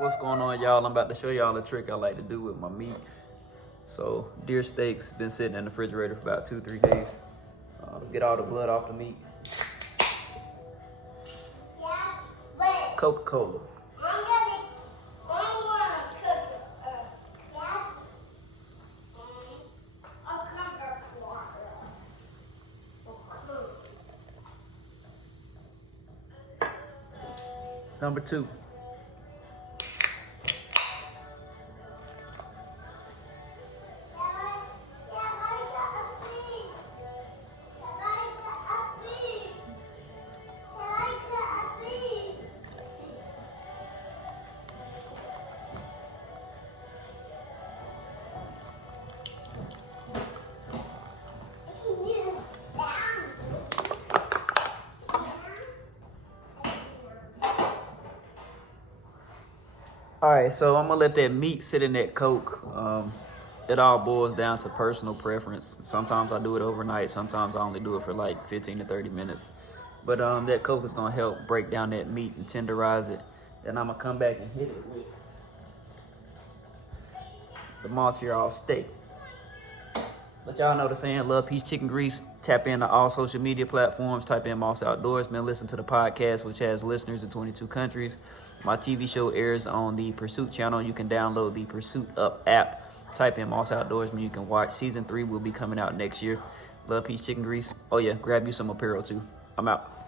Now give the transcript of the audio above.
What's going on, y'all? I'm about to show y'all a trick I like to do with my meat. So deer steaks been sitting in the refrigerator for about 2-3 days. Get all the blood off the meat. Coca-Cola. Number 2. All right, so I'm gonna let that meat sit in that Coke. It all boils down to personal preference. Sometimes I do it overnight. Sometimes I only do it for like 15 to 30 minutes. But that Coke is gonna help break down that meat and tenderize it. Then I'm gonna come back and hit it with the Montreal steak. But y'all know the saying, love, peace, chicken grease. Tap into all social media platforms. Type in Moss Outdoorsman. Listen to the podcast, which has listeners in 22 countries. My TV show airs on the Pursuit channel. You can download the Pursuit Up app. Type in Moss Outdoorsman. You can watch. Season 3 will be coming out next year. Love, peace, chicken grease. Oh yeah, grab you some apparel too. I'm out.